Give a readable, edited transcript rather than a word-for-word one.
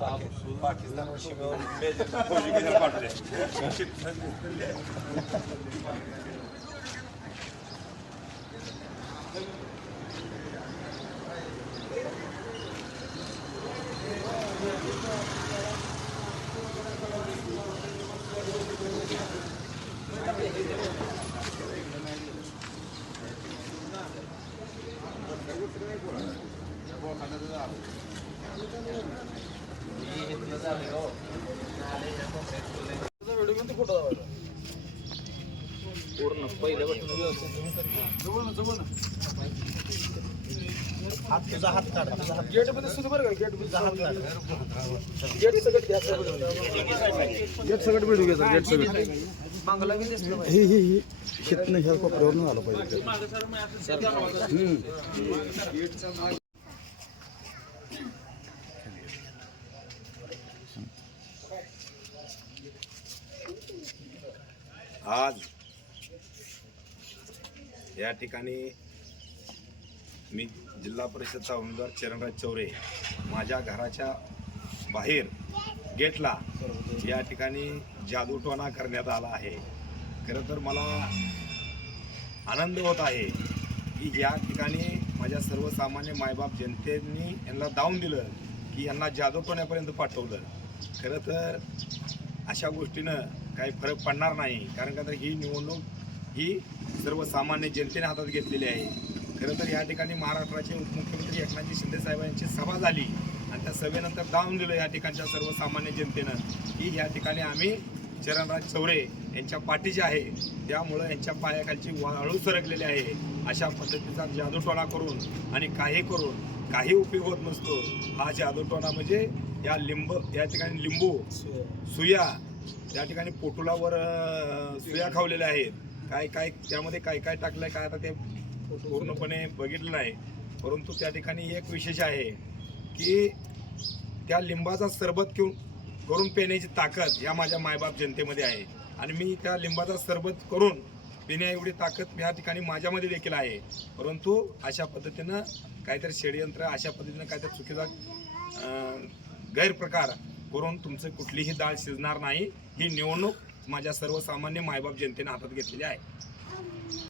पाकिस्तान सीमेवर फौजी घेऊन पाठवले. पूर्ण पहिल्यापासून हात तुझा हात काढ. गेट मध्ये सुद्धा बरं का, गेट मध्ये हात काढ. गेट सगळं गेट सगळं बिडू घ्यायचं. गेट सगळं मागला मी दिसलं ही शेतनं ह्या कोपऱ्यावरून आलं पाहिजे. आज या ठिकाणी मी जिल्हा परिषदचा उमेदवार चरणराज चौरे माझ्या घराच्या बाहेर गेटला या ठिकाणी जादूटोणा करण्यात आला आहे. खरं तर मला आनंद होत आहे की या ठिकाणी माझ्या सर्वसामान्य मायबाप जनतेने यांना दावून दिलं की यांना जादूटोण्यापर्यंत पाठवलं. खरं तर अशा गोष्टीनं काही फरक पडणार नाही, कारण का तर ही निवडणूक ही सर्वसामान्य जनतेने हातात घेतलेली आहे. खरं तर या ठिकाणी महाराष्ट्राचे उपमुख्यमंत्री एकनाथ शिंदे साहेबांची सभा झाली आणि त्या सभेनंतर दावून दिलं या ठिकाणच्या सर्वसामान्य जनतेनं की या ठिकाणी आम्ही चरणराज चौरे यांच्या पाठीचे आहे, त्यामुळं यांच्या पायाखालची वाळू सरकलेली आहे. अशा पद्धतीचा जादूटोणा करून आणि काही करून काही उपयोग होत नसतो. हा जादूटोणा म्हणजे या ठिकाणी लिंबू सुया त्या ठिकाणी पोटुलावर सुया खावलेल्या आहेत. काय त्यामध्ये काय टाकलंय काय आता ते पूर्णपणे बघितलं नाही, परंतु त्या ठिकाणी एक विशेष आहे की त्या लिंबाचा सरबत करून पिण्याची ताकद या माझ्या मायबाप जनतेमध्ये आहे आणि मी त्या लिंबाचा सरबत करून पिण्या एवढी ताकद या ठिकाणी माझ्यामध्ये देखील आहे. परंतु अशा पद्धतीनं काहीतरी षडयंत्र, अशा पद्धतीनं काहीतरी चुकीचा गैरप्रकार करून तुमचं कुठलीही डाळ शिजणार नाही. ही निवडणूक माझ्या सर्वसामान्य मायबाप जनतेने हातात घेतलेली आहे.